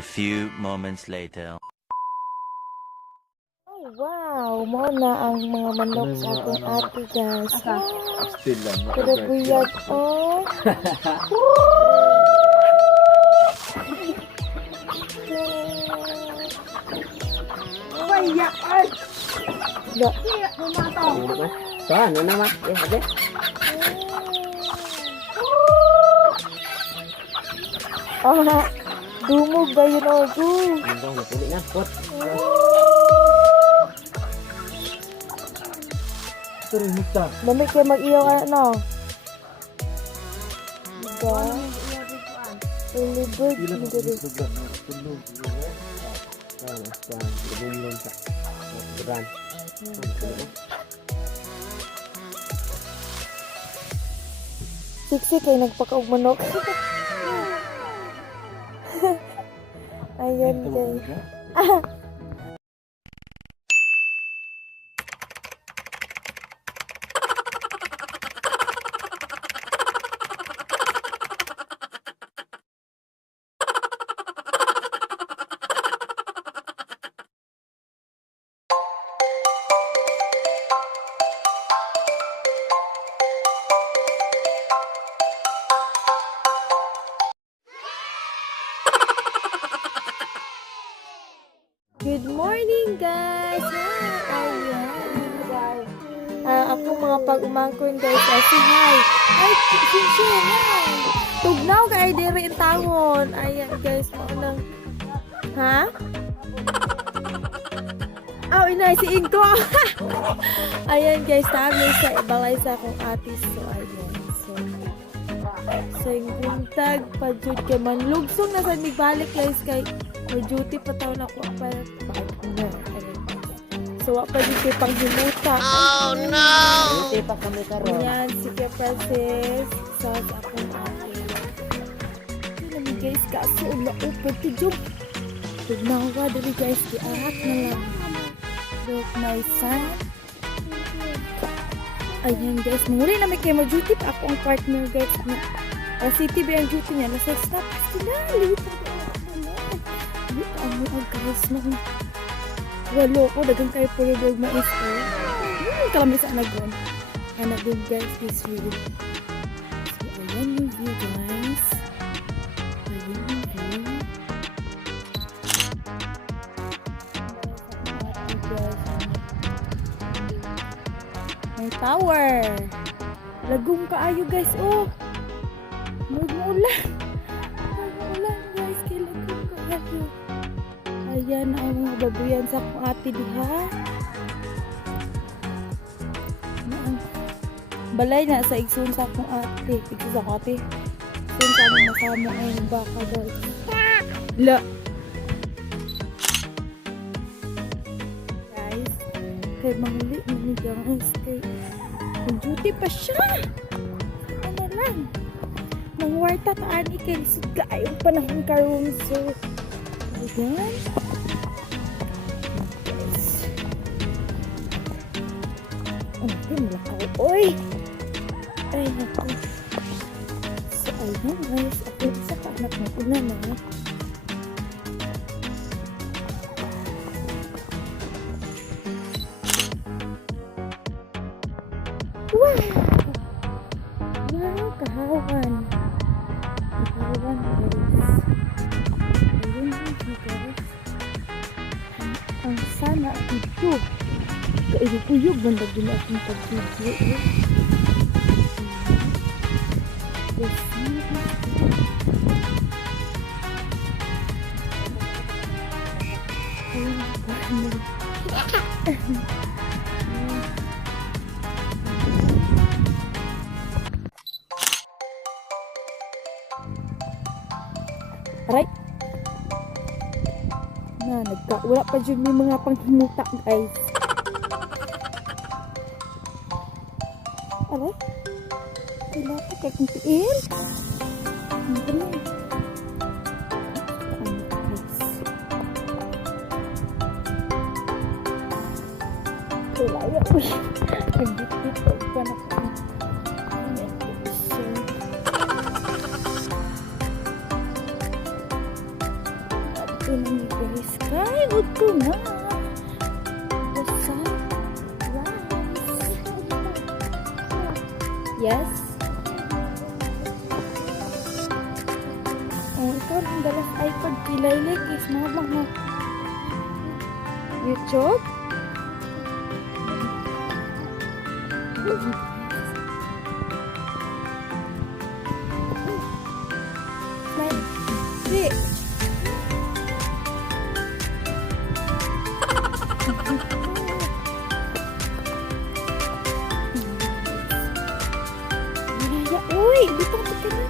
A few moments later. Oh, wow! Mo na ang mga manok sa ating ate, guys. Still lang. Pero buyag, oh. Bayaan! Da. Humatong! Ito, ano naman? Ate? Ah, dumog ba yun, Ogu? Hindi, napuli na. Pot. Terhita. Dami kayo mag-iyaw ka na. Diba? Early bird. Ilang Hindi rin. lugar na tulog. Lumulun sa brand. Siksi kayo nagpakaog manok. Ayan, guys. Good morning, guys! Hi! Ayan. Ako mga pag-umangkon, guys. Si hi! Hi! Sincere! Hi! Tugnaw ka ay diri in tawon. Ayan, guys. Maunang... Ha? Oh, inay, si Inko! Ayan, guys. Sabi sa ibalay sa akong atis. So, ayan. So yung buntag, pajud kay manlugsong na sa migbalik, guys. Kay may duty pa taon ako para so wak pa dito pang himuta. Oh no! Duty pa kami karon. Yan, sige Francis. Sa akong ate. Yun naman guys, kaso umaupad to jump. Tignan ko dali guys, diahat na lang. Look my son. Ayan guys, muli na may kayo mag-duty pa ako ang partner guys. City ba yung duty niya? Nasa stop. Sinali. Ano ang guys mo? Walo ko, dagang kayo puro dog mais ko. Kalamis ang nagon. Anak din guys, this view. So, ayan yung view guys. Ayan yung view. May tower. Lagong kaayo guys, oh. Mag-ulan. Mag-ulan guys, kay lagong kaayo. Ayan ang mga babuyan sa akong ate diha. Balay na sa igsoon sa akong ate. Igsoon sa akong ate. Igsoon sa among masama ngayon baka guys. La. Guys, kay manguli ni guys kay duty pa siya. Ano lang. Mangwarta taani kay lisod kaayong panahon karon so ayan. Ay, malakaw. Oy! Ay, naku. So, ayan guys. Ako isa pa anak ng una na. Wow! Wow, kahawan. Kahawan guys. Ayun guys. Ang sana ito. Kaibig-uyog banda din akong pag-video. Yes, aray! Wala pa dyan may mga panghimuta guys. Aray? Wala pa kaya kong tiin. Ang ganyan. Wala yan. Uy! Nagdit-dit pa na ko. Ito na ni guys. Kain ko na. The sunrise. Yes. Oh, ito ang dalas iPad kilay is mama na. YouTube. Like this. Uy, dito ka na.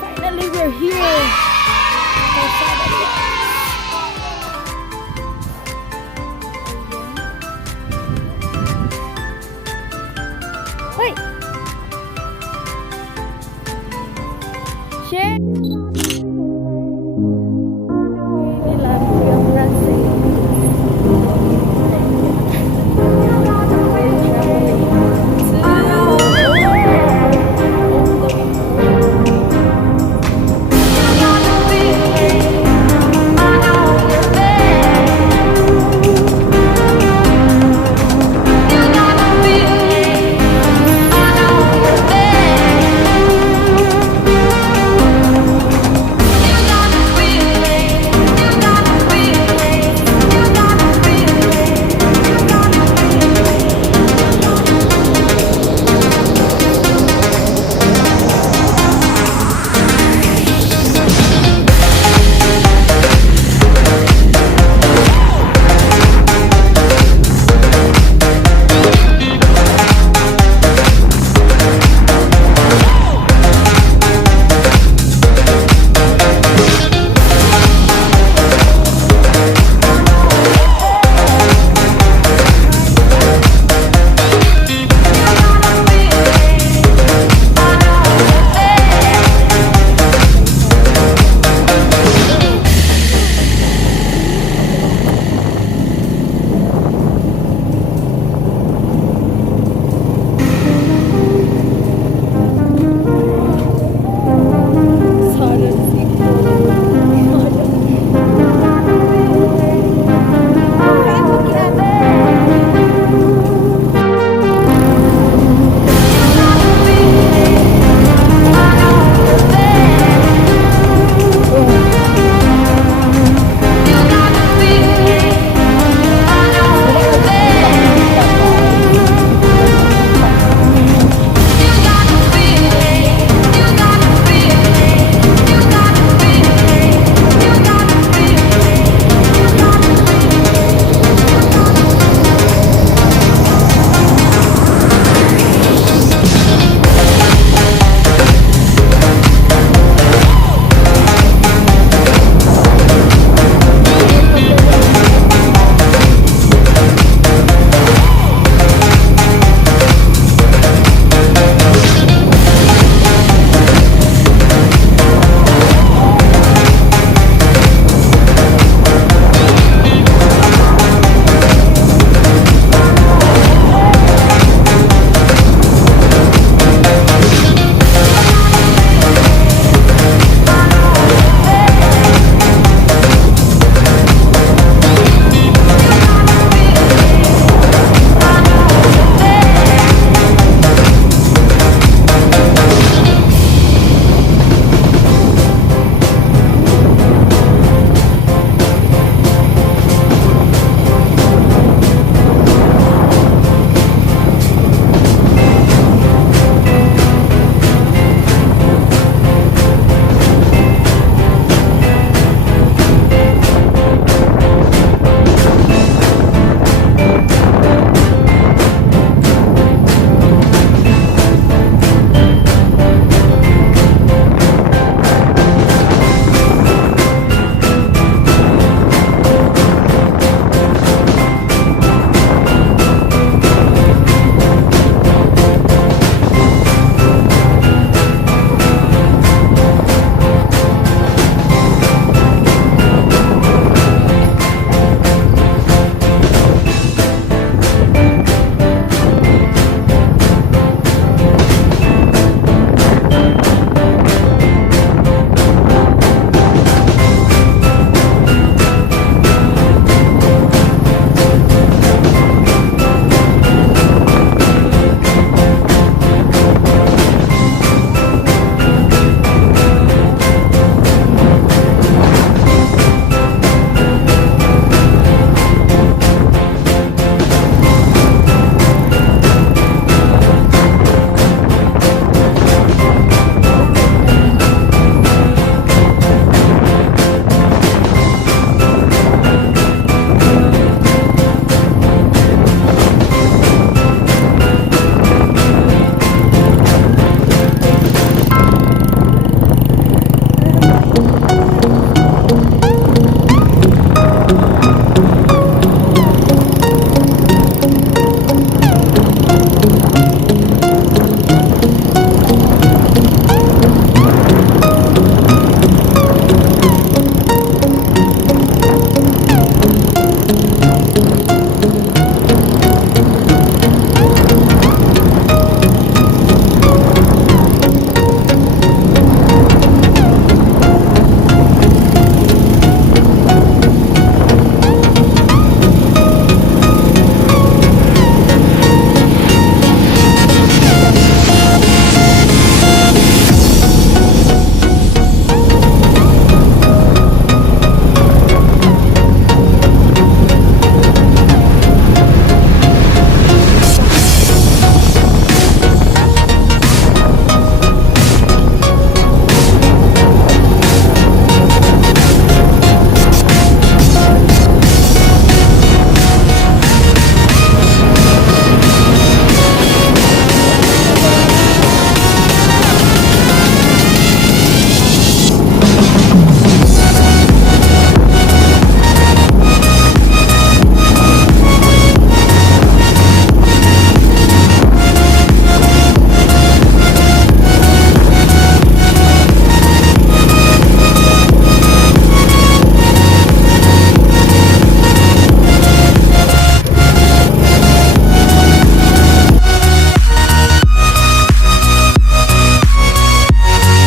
Finally, we're here. Kalsada yan. Ayan. Hoy! Share!